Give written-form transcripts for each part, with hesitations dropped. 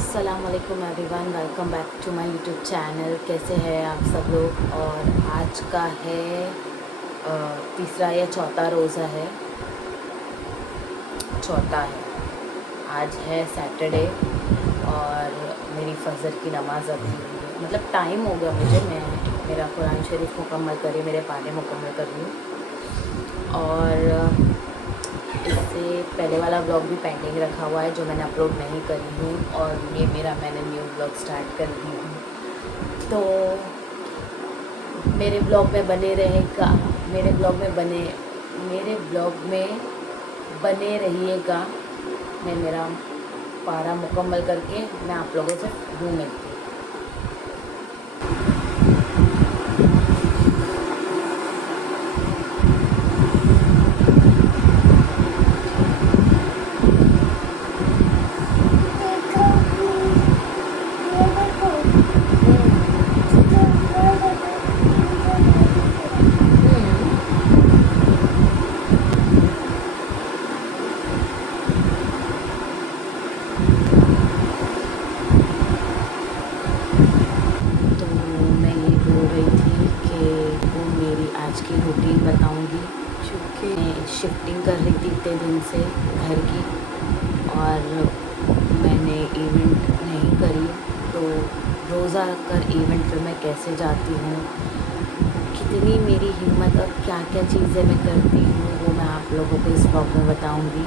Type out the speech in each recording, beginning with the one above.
अस्सलाम वालेकुम everyone, welcome back to my YouTube channel. कैसे हैं आप सब लोग। और आज का है तीसरा या चौथा रोज़ा है। चौथा है। आज है सैटरडे और मेरी फजर की नमाज़ अभी हुई है। मतलब टाइम हो गया मुझे, मैं मेरा कुरान शरीफ मुकम्मल करी, मेरे पाने मुकम्मल कर रही हूँ। और इससे पहले वाला व्लॉग भी पेंडिंग रखा हुआ है जो मैंने अपलोड नहीं करी हूँ, और ये मैंने न्यू व्लॉग स्टार्ट कर दी हूँ। तो मेरे ब्लॉग में बने रहेगा, मेरे ब्लॉग में बने रहिएगा। मैं मेरा पारा मुकम्मल करके मैं आप लोगों से हूँ मिलती हूँ। तो मैं ये बोल रही थी कि वो मेरी आज की रूटीन बताऊंगी, क्योंकि मैं शिफ्टिंग कर रही थी इतने दिन से घर की, और मैंने इवेंट नहीं करी। तो रोज़ा कर इवेंट पे मैं कैसे जाती हूँ, कितनी मेरी हिम्मत और क्या क्या चीज़ें मैं करती हूँ, वो मैं आप लोगों को इस ब्लॉग में बताऊँगी।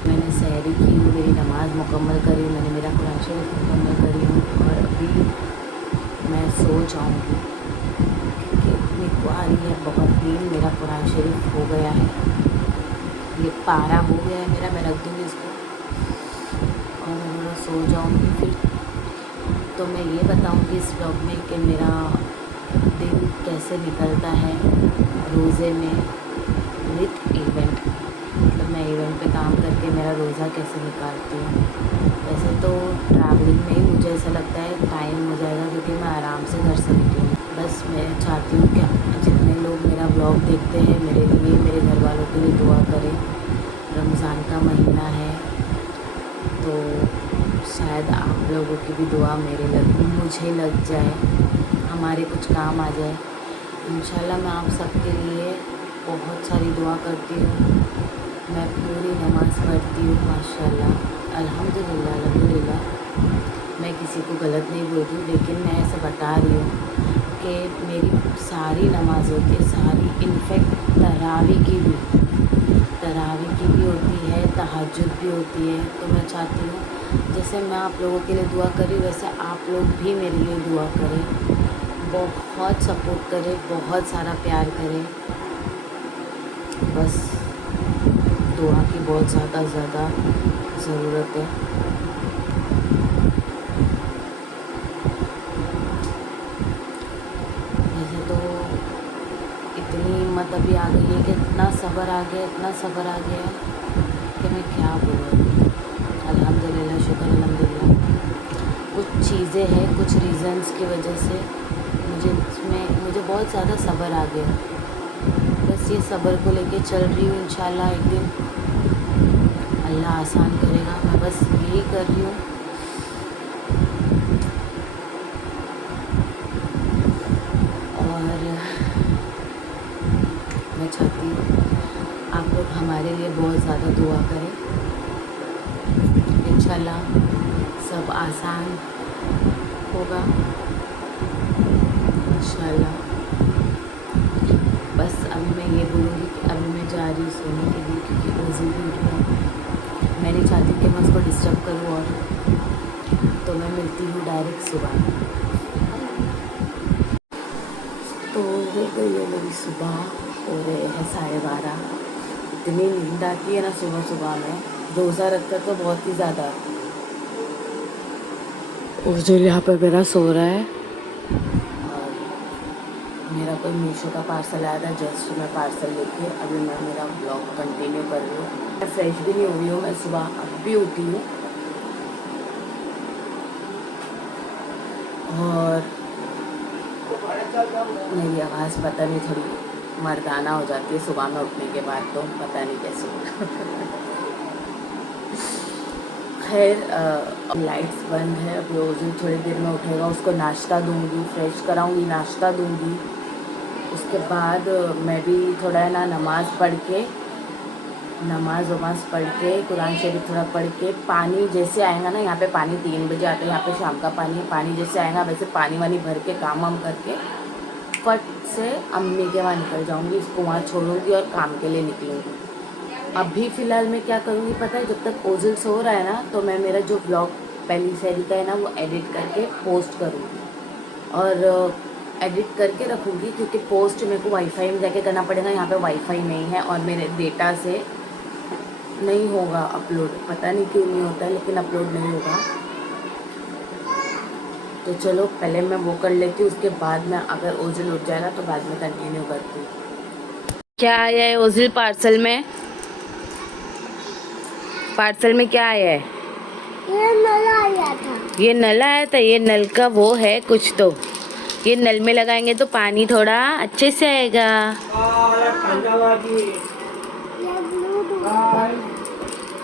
मैंने सहरी की हूँ, मेरी नमाज़ मुकम्मल करी हूँ, मैंने मेरा कुरान शरीफ मुकम्मल करी हूँ, और अभी मैं सो जाऊँगी क्योंकि मेरे को आ रही है बहुत नींद। मेरा कुरान शरीफ हो गया है, ये पारा हो गया है मेरा, मैं रख दूँगी इसको और मैं थोड़ा सो जाऊँगी। फिर तो मैं ये बताऊँगी इस ब्लॉग में कि मेरा दिन कैसे निकलता है रोज़े में विथ इवेंट। मतलब मैं इवेंट पे काम करके मेरा रोज़ा कैसे निकालती हूँ। वैसे तो ट्रैवलिंग में ही मुझे ऐसा लगता है टाइम हो जाएगा, क्योंकि मैं आराम से कर सकती हूँ। बस मैं चाहती हूँ कि जितने लोग मेरा ब्लॉग देखते हैं मेरे लिए, मेरे घर वालों के लिए दुआ करें। रमज़ान का महीना है तो शायद आप लोगों की भी दुआ मुझे लग जाए, हमारे कुछ काम आ जाए। इंशाल्लाह मैं आप सबके लिए बहुत सारी दुआ करती हूँ। मैं पूरी नमाज़ पढ़ती हूँ माशाल्लाह, अल्हम्दुलिल्लाह अल्हम्दुलिल्लाह। मैं किसी को गलत नहीं बोल रही, लेकिन मैं ऐसा बता रही हूँ कि मेरी सारी नमाज़ होती है, सारी। इनफैक्ट तरावी की भी होती है, तहज्जुद भी होती है। तो मैं चाहती हूँ जैसे मैं आप लोगों के लिए दुआ करी, वैसे आप लोग भी मेरे लिए दुआ करें, बहुत सपोर्ट करें, बहुत सारा प्यार करें। बस दुआ की बहुत ज़्यादा ज़रूरत है। वैसे तो इतनी हिम्मत अभी आ गई है कि इतना सब्र आ गया कि मैं क्या बोलूँ। अल्हम्दुलिल्लाह, शुक्र अल्हम्दुलिल्लाह। कुछ चीज़ें हैं, कुछ रीज़न्स की वजह से मुझे बहुत ज़्यादा सब्र आ गया। बस ये सब्र को लेके चल रही हूँ। इंशाल्लाह एक दिन अल्लाह आसान करेगा, मैं बस यही कर रही हूँ। और मैं चाहती हूँ आप लोग हमारे लिए बहुत ज़्यादा दुआ करें। इंशाल्लाह सब आसान होगा इंशाल्लाह। बस अभी मैं ये बोलूँगी कि अभी मैं जा रही हूँ सोने के लिए, क्योंकि ओज़ू भी उठ गया। मैं नहीं चाहती कि मैं उसको डिस्टर्ब करूँ, और तो मैं मिलती हूँ डायरेक्ट सुबह। तो हो गई है मेरी सुबह, हो रहे हैं 12:30। इतनी नींद आती है ना सुबह सुबह में, रोज़ा रखकर तो बहुत ही ज़्यादा। उर्जुल यहाँ पर मेरा सो रहा है, और मेरा कोई मीशो का पार्सल आया था, जस्ट मैं पार्सल लेके अभी मैं मेरा ब्लॉग कंटिन्यू कर रही हूँ। मैं फ्रेश भी नहीं हुई हूँ, मैं सुबह अब भी उठी हूँ, और मेरी आवाज़ पता नहीं थोड़ी मर्दाना हो जाती है सुबह में उठने के बाद, तो पता नहीं कैसे खैर लाइट्स बंद है। अभी ओजिल थोड़ी देर में उठेगा, उसको नाश्ता दूंगी, फ्रेश कराऊंगी, नाश्ता दूंगी। उसके बाद मैं भी थोड़ा है ना नमाज़ पढ़ के कुरान शरीफ थोड़ा पढ़ के, पानी जैसे आएगा ना, यहाँ पे पानी 3 बजे आता है, यहाँ पे शाम का पानी जैसे आएगा वैसे पानी वानी भर के काम वाम करके फट से अम्मी के वहाँ निकल जाऊँगी, इसको वहाँ छोड़ूंगी और काम के लिए निकलूँगी। अभी फ़िलहाल मैं क्या करूँगी पता है, जब तक ओजिल सो रहा है ना, तो मैं मेरा जो ब्लॉग पहली शहरी का है ना वो एडिट करके पोस्ट करूँगी और एडिट करके रखूँगी, क्योंकि पोस्ट मेरे को वाईफाई में जाके करना पड़ेगा। यहाँ पे वाईफाई नहीं है और मेरे डेटा से नहीं होगा अपलोड, पता नहीं क्यों नहीं होता है, लेकिन अपलोड नहीं होगा। तो चलो पहले मैं वो कर लेती हूँ, उसके बाद में अगर ओजिल उठ जाएगा तो बाद में कंटिन्यू करती हूँ। क्या आया है ओजिल पार्सल में? पार्सल में क्या आया है? ये नल आया था। ये नल आया था? ये नल का वो है कुछ तो, ये नल में लगाएंगे तो पानी थोड़ा अच्छे से आएगा।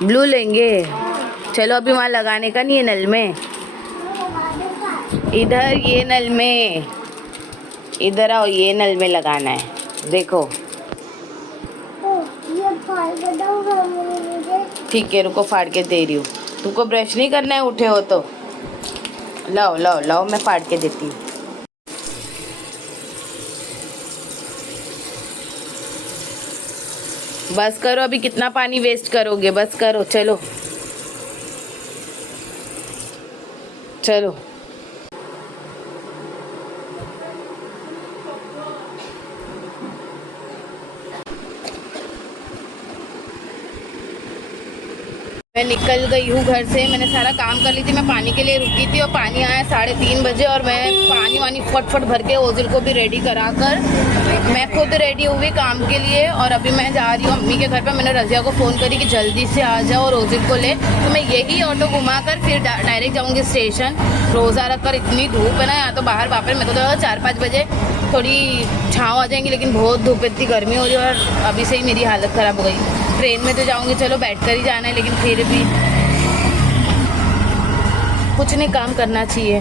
ब्लू लेंगे? चलो अभी वहाँ लगाने का नहीं है नल में, इधर ये नल में, इधर आओ, ये नल में लगाना है, देखो। ये फाड़ के दूंगा मुझे। ठीक है रुको, फाड़ के दे रही हूँ। तुमको ब्रश नहीं करना है, उठे हो तो लाओ लाओ लाओ, मैं फाड़ के देती हूँ। बस करो, अभी कितना पानी वेस्ट करोगे, बस करो, चलो चलो। मैं निकल गई हूँ घर से, मैंने सारा काम कर ली थी, मैं पानी के लिए रुकी थी और पानी आया 3:30 बजे और मैं पानी वानी फट भर के ओजिल को भी रेडी करा कर मैं खुद रेडी हुई काम के लिए। और अभी मैं जा रही हूँ अम्मी के घर पे। मैंने रज़िया को फ़ोन करी कि जल्दी से आ जाओ और ओजिल को ले, तो मैं यही ऑटो घुमा कर फिर डायरेक्ट जाऊँगी स्टेशन। रोज़ा रख कर इतनी धूप है ना, यहाँ तो बाहर वापस मेरे को तो 4-5 बजे थोड़ी छाँव आ जाएंगी, लेकिन बहुत धूप, इतनी गर्मी हो रही है और अभी से ही मेरी हालत ख़राब हो गई। ट्रेन में तो जाऊँगी, चलो बैठ कर ही जाना है, लेकिन फिर भी कुछ नहीं, काम करना चाहिए।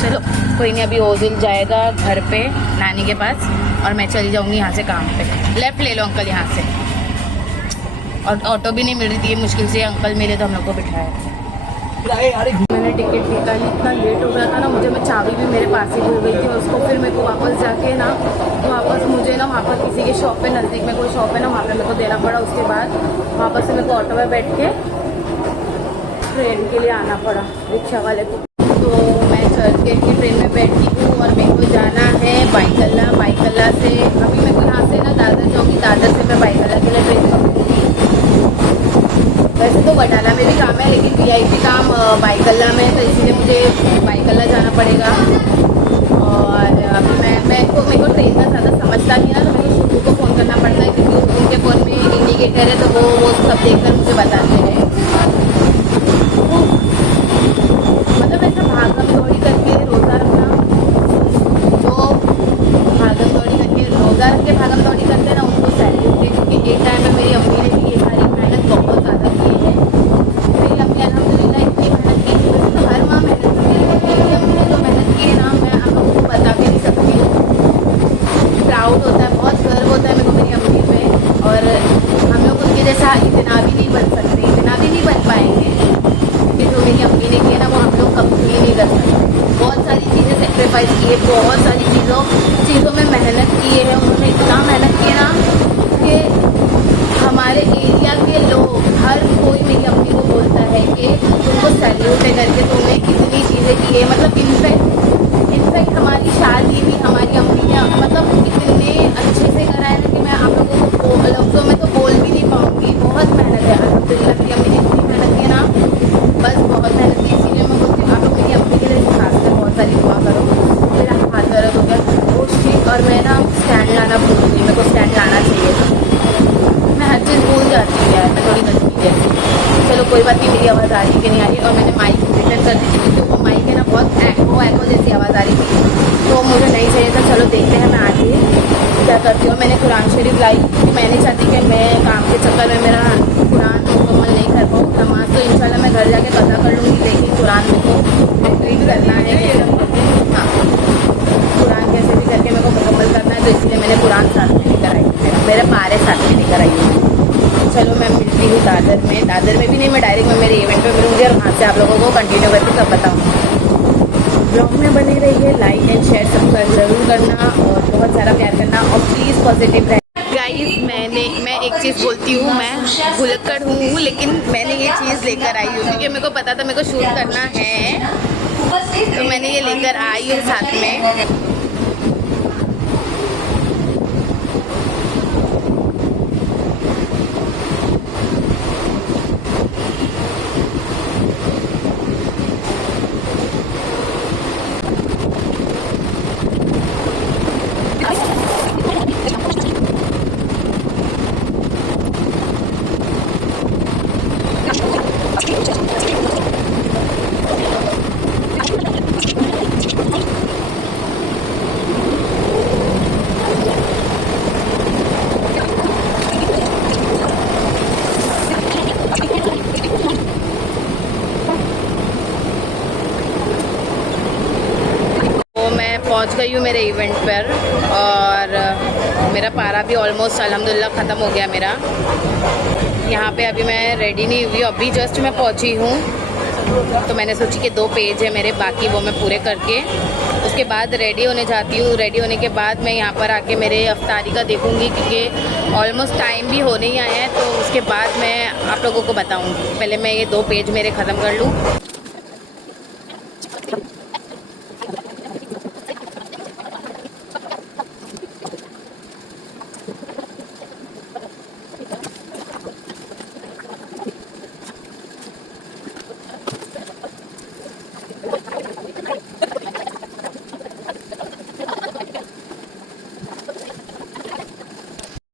चलो कोई नहीं, अभी ओजिल जाएगा घर पे नानी के पास और मैं चली जाऊँगी यहाँ से काम पे। लेफ़्ट ले लो अंकल यहाँ से, और ऑटो भी नहीं मिल रही थी, मुश्किल से अंकल मिले तो हम लोग को बिठाया। मैंने टिकट निकाली, इतना लेट हो गया था ना मुझे, मैं चाबी भी मेरे पास ही भूल गई थी उसको। फिर मेरे को वापस जाके ना मुझे ना वहाँ पर किसी के शॉप पे, नज़दीक में कोई शॉप है ना, वहाँ पे मेरे को देना पड़ा। उसके बाद वापस से मेरे को ऑटो में बैठ के ट्रेन के लिए आना पड़ा रिक्शा वाले को। तो मैं चढ़ के ट्रेन में बैठी हूँ और मेरे को जाना है बाईकल्ला से। अभी मैं यहाँ से ना दादर जाऊँगी, दादर से मैं बाईकल्ला के लिए ट्रेन पकड़ूँगी। वैसे तो बटाला में भी काम है, लेकिन VIP काम बाईकल्ला में है, तो इसलिए मुझे बाईकल्ला जाना पड़ेगा। और अभी मेरे को ट्रेन का ज़्यादा समझता नहीं है ना, तो मेरे को शुरू को फ़ोन करना पड़ता है, क्योंकि उनके फ़ोन में इंडिकेटर है, तो वो सब देखकर मुझे बताते हैं। मतलब ऐसा भागम दौड़ी करके रोज़ा रखना, जो भागम दौड़ी करके रोज़ा रख के भागम दौड़ी करते हैं ना, उनको सैल्यूट है। क्योंकि एक टाइम में मेरी अम्मी ने भी ये सारी मेहनत बहुत ज़्यादा की है। मेरी अम्मी अल्हम्दुलिल्लाह इतनी मेहनत की, वैसे तो हर माँ मेहनत करती है, मेरी अम्मी ने जो मेहनत की है ना, मैं आप लोगों को बता के नहीं सकती हूँ। प्राउड होता है, बहुत गर्व होता है मेरे को मेरी अम्मी पे। और हम लोग उनके जैसा इतना भी नहीं बन सकते, इतना भी नहीं बन पाएंगे, क्योंकि जो मेरी अम्मी ने किया ना वो हम लोग कभी नहीं कर सकते। बहुत सारी चीज़ें सेक्रीफाइस की है, बहुत सारी चीज़ों में मेहनत की है उन्होंने, इतना मेहनत की है ना कि हमारे एरिया के लोग हर कोई मेरी अम्मी को बोलता है कि तुमको सैल्यूट है करके, तुमने कितनी चीज़ें की है। मतलब इनफैक्ट हमारी शादी भी हमारी अम्मी ने मतलब इतने अच्छे से करा है ना कि मैं आप लोगों को लफ्ज़ों में तो बोल भी नहीं पाऊँगी। बहुत मेहनत है अल्हम्दुलिल्लाह, मेरी अम्मी ने इतनी मेहनत की है ना, बस बहुत मेहनत की। इसीलिए मैं बोलती हूँ आप लोग मेरी अम्मी के लिए खासकर बहुत सारी दुआ करो। मेरा हाथ दर्द हो गया वो ठीक, और मैं ना स्टैंड लाना भूल गई, मेरे को स्टैंड लाना चाहिए था। मैं हर चीज़ भूल जाती हूँ यार, मैं थोड़ी गलती जैसी। चलो कोई बात नहीं, मेरी आवाज़ आ रही कि नहीं आ रही। और मैंने माइक रिटर्न कर दी थी, क्योंकि वो माइक है ना बहुत एको जैसी आवाज़ आ रही थी, तो मुझे नहीं चाहिए था। चलो देखते हैं मैं आगे क्या क्या करती हूँ, मैंने कुरान शरीफ लाई क्योंकि मैं नहीं चाहती कि मैं काम के चक्कर में मेरा कुरान मुकम्मल नहीं कर पाऊँ। नमाज तो इंशाल्लाह मैं घर जाके पता कर लूँगी, लेकिन कुरान मेरे को रीड करना है हाँ, कुरान कैसे भी करके मेरे को मुकम्मल करना है, तो इसलिए मैंने कुरान साथ में लेकर आई, मेरे पारे साथ में लेकर आई हूँ। चलो मैं मिलती हूँ दादर में भी नहीं, मैं डायरेक्ट मैं मेरे इवेंट पे मिलूँगी और वहाँ से आप लोगों को कंटिन्यू करके सब बताऊँगी। ब्लॉग में बने रहिए, लाइक एंड शेयर सब्सक्राइब ज़रूर करना और बहुत सारा प्यार करना और प्लीज़ पॉजिटिव रहे। गाइस मैं एक चीज़ बोलती हूँ, मैं भुलक्कड़ हूँ, लेकिन मैंने ये चीज़ लेकर आई हूँ क्योंकि मेरे को पता था मेरे को शूट करना है, तो मैंने ये लेकर आई हूँ साथ में। पहुंच गई हूँ मेरे इवेंट पर और मेरा पारा भी ऑलमोस्ट अल्हम्दुलिल्लाह ख़त्म हो गया मेरा। यहाँ पे अभी मैं रेडी नहीं हुई, अभी जस्ट मैं पहुँची हूँ, तो मैंने सोची कि 2 पेज है मेरे, बाकी वो मैं पूरे करके उसके बाद रेडी होने जाती हूँ। रेडी होने के बाद मैं यहाँ पर आके मेरे अफ्तारी का देखूँगी क्योंकि ऑलमोस्ट टाइम भी होने ही आया है, तो उसके बाद मैं आप लोगों को बताऊँगी। पहले मैं ये 2 पेज मेरे ख़त्म कर लूँ।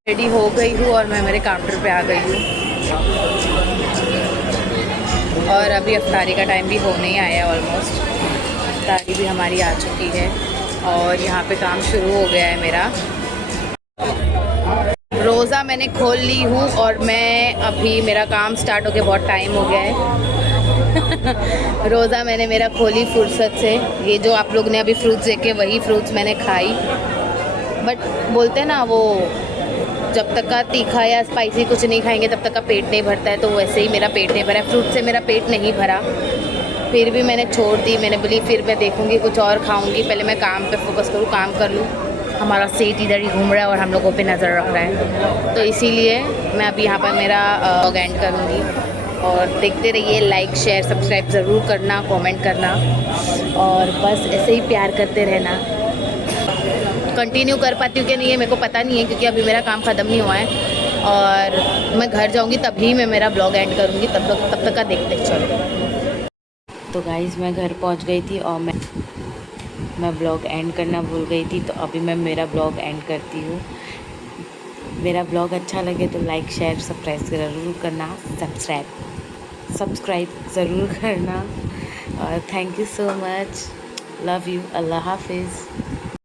रेडी हो गई हूँ और मैं मेरे काउंटर पे आ गई हूँ और अभी अफ्तारी का टाइम भी होने ही आया है ऑलमोस्ट। अफ्तारी भी हमारी आ चुकी है और यहाँ पे काम शुरू हो गया है मेरा। रोज़ा मैंने खोल ली हूँ और मैं अभी मेरा काम स्टार्ट होके बहुत टाइम हो गया है। रोज़ा मैंने मेरा खोली फुर्सत से। ये जो आप लोग ने अभी फ्रूट्स देखे वही फ्रूट्स मैंने खाई, बट बोलते हैं ना वो जब तक का तीखा या स्पाइसी कुछ नहीं खाएंगे तब तक का पेट नहीं भरता है, तो वैसे ही मेरा पेट नहीं भरा है। फ्रूट से मेरा पेट नहीं भरा, फिर भी मैंने छोड़ दी। मैंने बोली फिर मैं देखूँगी कुछ और खाऊँगी, पहले मैं काम पे फोकस करूँ, काम कर लूँ। हमारा सेट इधर ही घूम रहा है और हम लोगों पे नज़र रख रहा है, तो इसीलिए मैं अभी यहाँ पर मेरा व्लॉग एंड करूँगी। और देखते रहिए, लाइक शेयर सब्सक्राइब ज़रूर करना, कमेंट करना और बस ऐसे ही प्यार करते रहना। कंटिन्यू कर पाती हूँ कि नहीं है मेरे को पता नहीं है, क्योंकि अभी मेरा काम ख़त्म नहीं हुआ है और मैं घर जाऊँगी तभी मैं मेरा ब्लॉग एंड करूँगी। तब तक का देखते चलो। तो गाइज़ मैं घर पहुँच गई थी और मैं ब्लॉग एंड करना भूल गई थी, तो अभी मैं मेरा ब्लॉग एंड करती हूँ। मेरा ब्लॉग अच्छा लगे तो लाइक शेयर सब्सक्राइब ज़रूर करना, सब्सक्राइब ज़रूर करना और thank you so much, love you, अल्लाह हाफिज़।